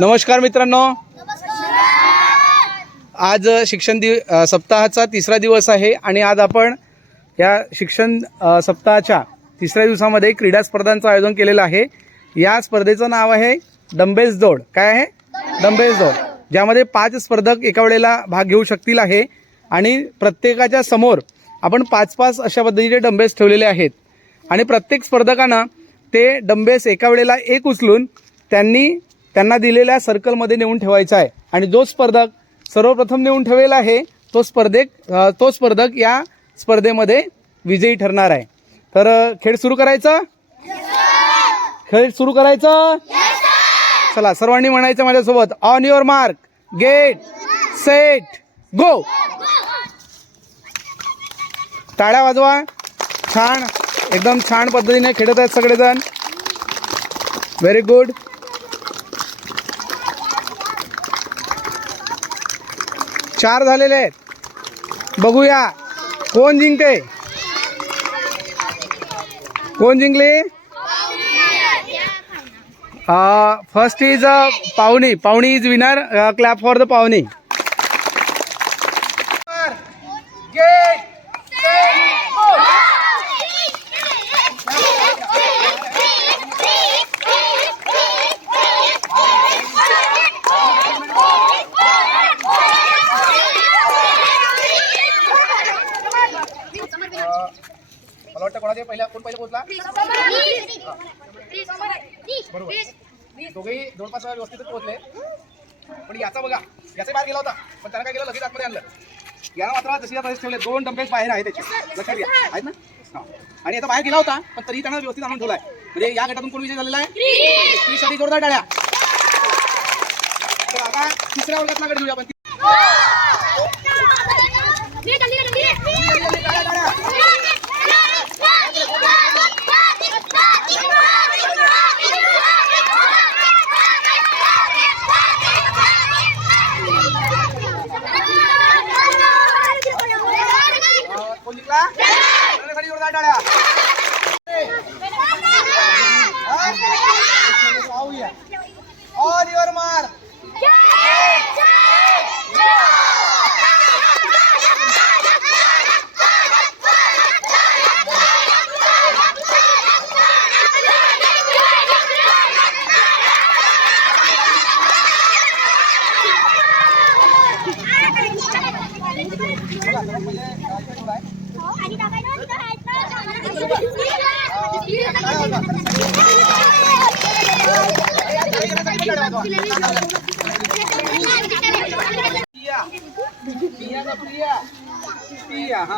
नमस्कार मित्रांनो, आज शिक्षण सप्ताहाचा तिसरा दिवस आहे आणि आज आपण या शिक्षण सप्ताहाच्या तिसऱ्या दिवसामध्ये क्रीडा स्पर्धांचं आयोजन केलेलं आहे। या स्पर्धेचं नाव आहे डंबेल्स दौड। काय आहे? डंबेल्स दौड, ज्यामध्ये 5 स्पर्धक एका वेळेला भाग घेऊ शकतील आहे आणि प्रत्येकाच्या समोर आपण 5-5 अशा पद्धतीचे डंबेल्स ठेवलेले आहेत आणि प्रत्येक स्पर्धकांना ते डंबेल्स एका वेळेला एक उचलून त्यांना दिलेल्या सर्कलमध्ये नेऊन ठेवायचा आहे आणि जो स्पर्धक सर्वप्रथम नेऊन ठेवलेला आहे तो स्पर्धक या स्पर्धेमध्ये विजयी ठरणार आहे। तर खेळ सुरू करायचा? खेळ सुरू करायचा? चला सर्वांनी म्हणायचं माझ्यासोबत, on your mark, get set go. टाळ्या वाजवा। छान, एकदम छान पद्धतीने खेळत आहेत सगळेजण। Very good. चार झालेले आहेत, बघूया कोण जिंकते। कोण जिंकले? फर्स्ट इज पावनी। पावनी is winner. Clap for the पावनी। मला वाटतं कोण पहिला पोहोचला? बरोबर, दोघेही जवळपास व्यवस्थितच पोहोचले। पण याचा बघा, याचा बाहेर गेला होता पण त्याला काय केलं, लगेच आतमध्ये आणलं। याला मात्र जशी तसेच ठेवले। 2 डंबेल्स बाहेर आहेत त्याचे, लक्षात घ्या, आहेत ना? आणि याचा बाहेर गेला होता पण तरी त्यांना व्यवस्थित आणून ठेवलाय। म्हणजे या गटातून कोण विजय झालेला आहे? श्रीसाठी जोरदार टाळ्या। तर आता तिसऱ्या वर्गातला गट घेऊया आपण। ऑन युअर मार्क,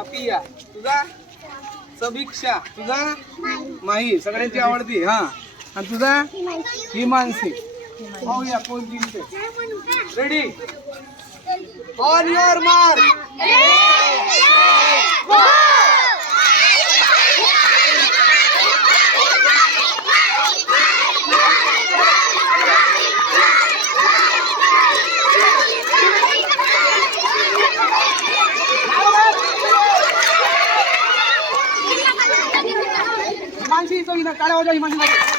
पिया तुझा, सभिक्षा तुझा, माही सगळ्यांची आवडती, हा, आणि तुझा हिमांशी। पाहूया कोण जिंकते। Ready, on your mark, Himanshi तो काळा वाजवा। हिमांशी